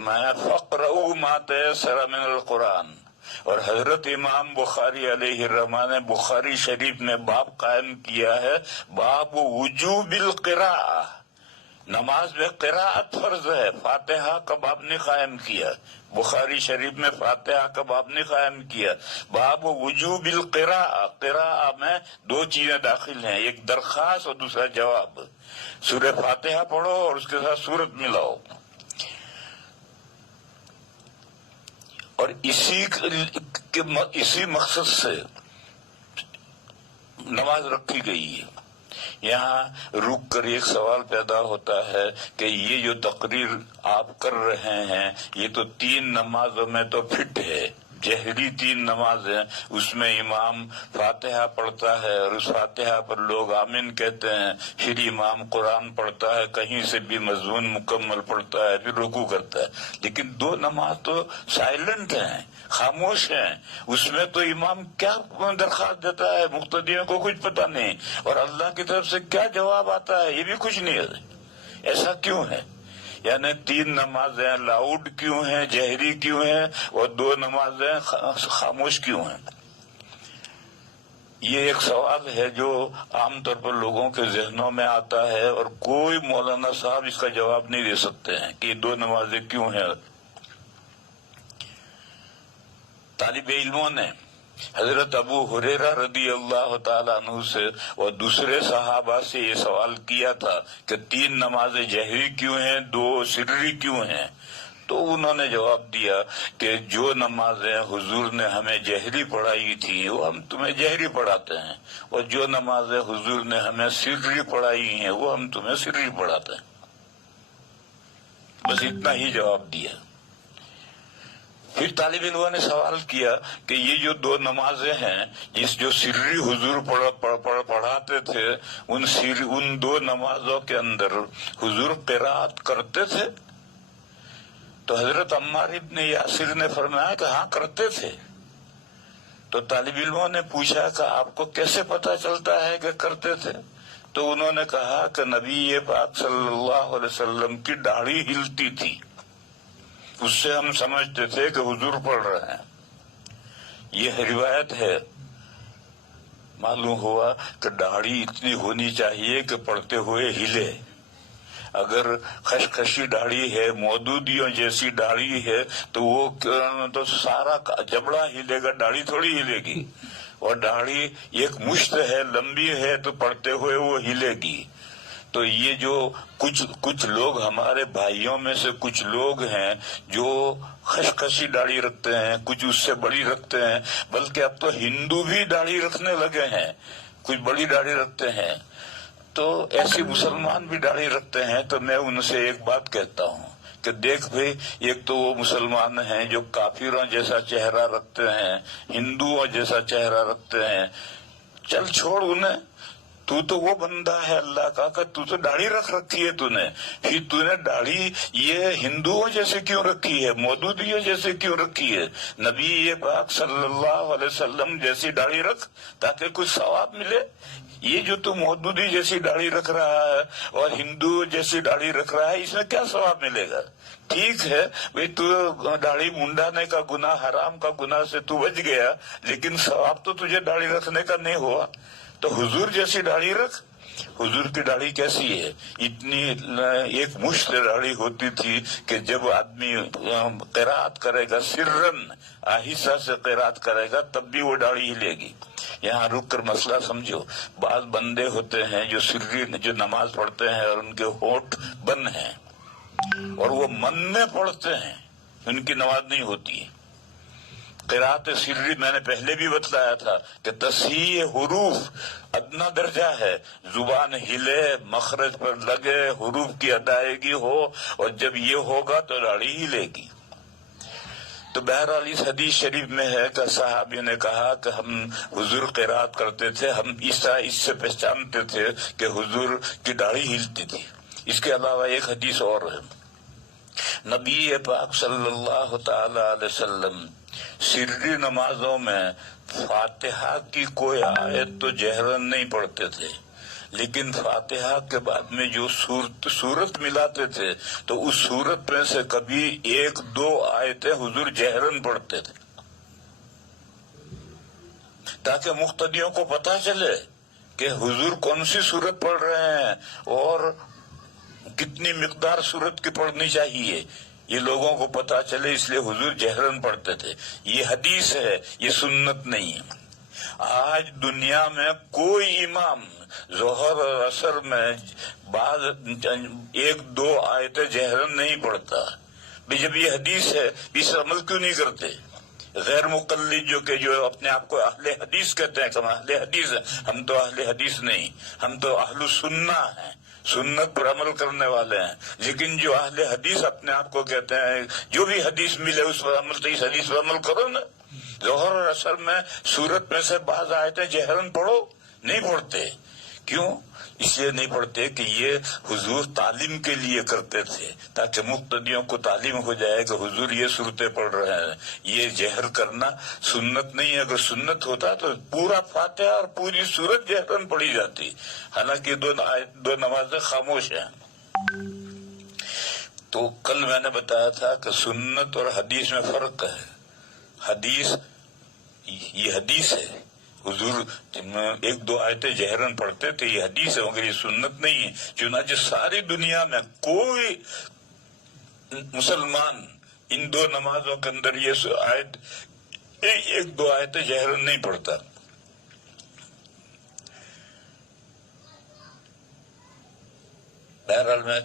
فرمایا فقرؤ ما تیسر من القرآن، اور حضرت امام بخاری علیہ الرحمہ نے بخاری شریف میں باب قائم کیا ہے، باب وجوب القراءہ، نماز میں قراءت فرض ہے، فاتحہ کا باب نہیں قائم کیا، بخاری شریف میں فاتحہ کا باب نہیں قائم کیا، باب وجوب القراءہ، قراءہ میں دو چیزیں داخل ہیں، ایک درخواست اور دوسرا جواب، سورہ فاتحہ پڑھو اور اس کے ساتھ سورت ملاؤ، اور اسی مقصد سے نماز رکھی گئی ہے۔ یہاں رک کر ایک سوال پیدا ہوتا ہے کہ یہ جو تقریر آپ کر رہے ہیں یہ تو 3 نمازوں میں تو فٹ ہے، جہری 3 نمازیں، اس میں امام فاتحہ پڑھتا ہے اور اس فاتحہ پر لوگ آمین کہتے ہیں، پھر امام قرآن پڑھتا ہے، کہیں سے بھی مضمون مکمل پڑھتا ہے، پھر رکوع کرتا ہے، لیکن 2 نماز تو سائلنٹ ہیں، خاموش ہیں، اس میں تو امام کیا درخواست دیتا ہے مقتدیوں کو کچھ پتہ نہیں، اور اللہ کی طرف سے کیا جواب آتا ہے یہ بھی کچھ نہیں ہے۔ ایسا کیوں ہے؟ یعنی 3 نمازیں لاؤڈ کیوں ہیں، جہری کیوں ہیں، اور 2 نمازیں خاموش کیوں ہیں؟ یہ ایک سوال ہے جو عام طور پر لوگوں کے ذہنوں میں آتا ہے، اور کوئی مولانا صاحب اس کا جواب نہیں دے سکتے ہیں کہ یہ 2 نمازیں کیوں ہیں۔ طالب علموں نے حضرت ابو ہریرہ رضی اللہ تعالیٰ عنہ سے اور دوسرے صحابہ سے یہ سوال کیا تھا کہ 3 نمازیں جہری کیوں ہیں، 2 سری کیوں ہیں؟ تو انہوں نے جواب دیا کہ جو نمازیں حضور نے ہمیں جہری پڑھائی تھی وہ ہم تمہیں جہری پڑھاتے ہیں، اور جو نمازیں حضور نے ہمیں سری پڑھائی ہیں وہ ہم تمہیں سری پڑھاتے ہیں۔ بس اتنا ہی جواب دیا۔ پھر طالب علموں نے سوال کیا کہ یہ جو 2 نمازیں ہیں جو سری حضور پڑھاتے تھے، ان 2 نمازوں کے اندر حضور قرات کرتے تھے؟ تو حضرت عمار ابن یاسر نے فرمایا کہ ہاں کرتے تھے۔ تو طالب علموں نے پوچھا کہ آپ کو کیسے پتا چلتا ہے کہ کرتے تھے؟ تو انہوں نے کہا کہ نبی پاک صلی اللہ علیہ وسلم کی داڑھی ہلتی تھی، اس سے ہم سمجھتے تھے کہ حضور پڑھ رہے ہیں۔ یہ روایت ہے۔ معلوم ہوا کہ داڑھی اتنی ہونی چاہیے کہ پڑھتے ہوئے ہلے، اگر خشخشی داڑھی ہے، مودودیوں جیسی داڑھی ہے تو وہ تو سارا جبڑا ہلے گا، داڑھی تھوڑی ہلے گی، اور داڑھی ایک مشت ہے، لمبی ہے، تو پڑھتے ہوئے وہ ہلے گی۔ تو یہ جو کچھ لوگ ہمارے بھائیوں میں سے کچھ لوگ ہیں جو خشخشی داڑھی رکھتے ہیں، کچھ اس سے بڑی رکھتے ہیں، بلکہ اب تو ہندو بھی داڑھی رکھنے لگے ہیں، کچھ بڑی داڑھی رکھتے ہیں، تو ایسے مسلمان بھی داڑھی رکھتے ہیں۔ تو میں ان سے ایک بات کہتا ہوں کہ دیکھ بھئی، ایک تو وہ مسلمان ہیں جو کافروں جیسا چہرہ رکھتے ہیں، ہندوؤں جیسا چہرہ رکھتے ہیں، چل چھوڑ انہیں، تو وہ بندہ ہے اللہ کا کہ تو داڑھی رکھ رکھی ہے، پھر تو نے داڑھی یہ ہندوؤں جیسے کیوں رکھی ہے، مودودیوں جیسے کیوں رکھی ہے؟ نبی پاک صلی اللہ علیہ وسلم جیسی داڑھی رکھ تاکہ کچھ ثواب ملے۔ یہ جو تو مودودی جیسی داڑھی رکھ رہا ہے اور ہندو جیسی داڑھی رکھ رہا ہے، اس میں کیا ثواب ملے گا؟ ٹھیک ہے بھئی، تو داڑھی منڈانے کا گناہ، حرام کا گناہ سے تو بچ گیا، لیکن ثواب تو تجھے داڑھی رکھنے کا نہیں ہوا۔ تو حضور جیسی داڑھی رکھ۔ حضور کی داڑھی کیسی ہے؟ اتنی ایک مشت داڑھی ہوتی تھی کہ جب آدمی قرات کرے گا، سرن آہستہ سے قرات کرے گا، تب بھی وہ داڑھی ہلے گی۔ یہاں رک کر مسئلہ سمجھو۔ بعض بندے ہوتے ہیں جو سری جو نماز پڑھتے ہیں اور ان کے ہونٹ بند ہیں اور وہ من میں پڑھتے ہیں، ان کی نماز نہیں ہوتی ہے۔ قرات سری میں نے پہلے بھی بتلایا تھا کہ تصحیح حروف ادنا درجہ ہے، زبان ہلے، مخرج پر لگے، حروف کی ادائیگی ہو، اور جب یہ ہوگا تو داڑھی ہلے گی۔ تو بہرحال اس حدیث شریف میں ہے کہ صحابی نے کہا کہ ہم حضور قرات کرتے تھے، ہم اس سے پہچانتے تھے کہ حضور کی داڑھی ہلتی تھی۔ اس کے علاوہ ایک حدیث اور ہے، نبی پاک صلی اللہ تعالی علیہ وسلم سری نمازوں میں فاتحہ کی کوئی آیت تو جہرن نہیں پڑھتے تھے، لیکن فاتحہ کے بعد میں جو سورت ملاتے تھے تو اس سورت میں سے کبھی 1-2 آیتیں حضور جہرن پڑھتے تھے تاکہ مقتدیوں کو پتہ چلے کہ حضور کون سی سورت پڑھ رہے ہیں اور کتنی مقدار سورت کی پڑھنی چاہیے، یہ لوگوں کو پتہ چلے، اس لیے حضور جہرن پڑھتے تھے۔ یہ حدیث ہے، یہ سنت نہیں ہے۔ آج دنیا میں کوئی امام ظہر اور عصر میں بعض 1-2 آیتیں جہرن نہیں پڑھتا۔ جب یہ حدیث ہے اس عمل کیوں نہیں کرتے؟ غیر مقلد جو اپنے آپ کو اہل حدیث کہتے ہیں کہ ہم اہل حدیث ہیں، ہم تو اہل حدیث نہیں، ہم تو اہل سنہ ہیں، سنت پر عمل کرنے والے ہیں۔ لیکن جو اہل حدیث اپنے آپ کو کہتے ہیں، جو بھی حدیث ملے اس پر عمل، تو اس حدیث پر عمل کرو نا۔ ظہر اور عصر میں سورت میں سے بعض آیتیں جہرن پڑھو، نہیں پڑھتے۔ کیوں؟ اس لیے نہیں پڑھتے کہ یہ حضور تعلیم کے لیے کرتے تھے تاکہ مقتدیوں کو تعلیم ہو جائے کہ حضور یہ صورتیں پڑھ رہے ہیں۔ یہ جہر کرنا سنت نہیں ہے۔ اگر سنت ہوتا تو پورا فاتحہ اور پوری سورت جہرن پڑھی جاتی، حالانکہ 2 نمازیں خاموش ہیں۔ تو کل میں نے بتایا تھا کہ سنت اور حدیث میں فرق ہے۔ حدیث یہ حدیث ہے، حضور 1-2 آیتیں جہرن پڑھتے تھے، یہ حدیث ہے، مگر یہ سنت نہیں ہے۔ چنانچہ ساری دنیا میں کوئی مسلمان ان 2 نمازوں کے اندر یہ آیت 1-2 آیتیں جہرن نہیں پڑھتا۔ بہرحال میں